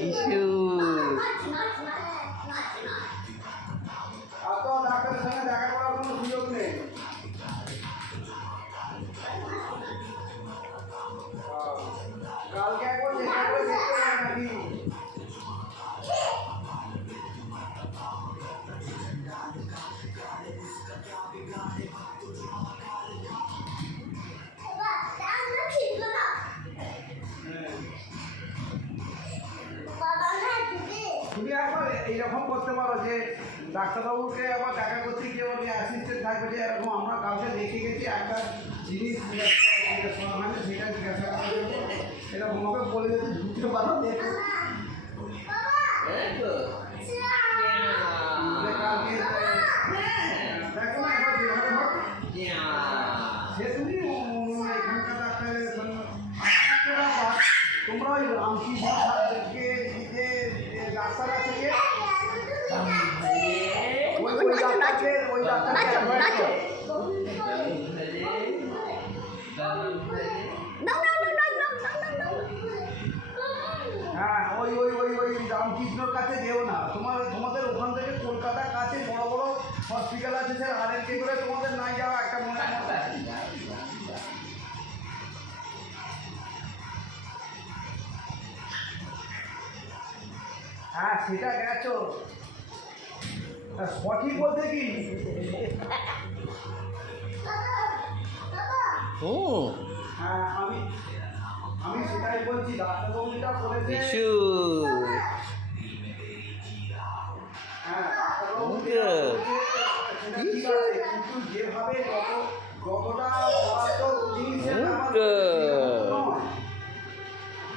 Issue আর তো ডাক্তারের সঙ্গে দেখা করার কোনো সুযোগ নেই। কালকে একবার চেষ্টা করে দেখতে পারে নাকি? তুমি একবার এইরকম করতে পারো যে ডাক্তারবাবুকে আবার দেখা করতে গিয়ে ওর অ্যাসিস্ট্যান্ট থাকবে যে এরকম আমরা কাউকে দেখে গেছি একটা জিনিস মানে সেটা জিজ্ঞাসা করার জন্য এটা তোমাকে বলে যদি ঢুকতে পারো দেখো কালকে দেখো না এবার যেভাবে হোক সে তুমি এখানকার ডাক্তারের তোমরা ওই রামকৃষ্ণকে যে ডাক্তার আছে যে ওই ডাক্তারকে হ্যাঁ ওই ওই ওই ওই রামকৃষ্ণর কাছে যেও না। তোমাদের ওখান থেকে কলকাতার কাছে বড় বড় হসপিটাল আছে স্যার, আরেকটি করে তোমাদের নাই যাওয়া একটা মনে হ্যাঁ সেটা গেছো সঠিক বলতে কি হ্যাঁ আমি সেটাই বলছি ডাক্তারবাবুটা বলেছে ইস্যু হ্যাঁ সেটা ঠিক আছে কিন্তু যেভাবে যতটা জিনিসের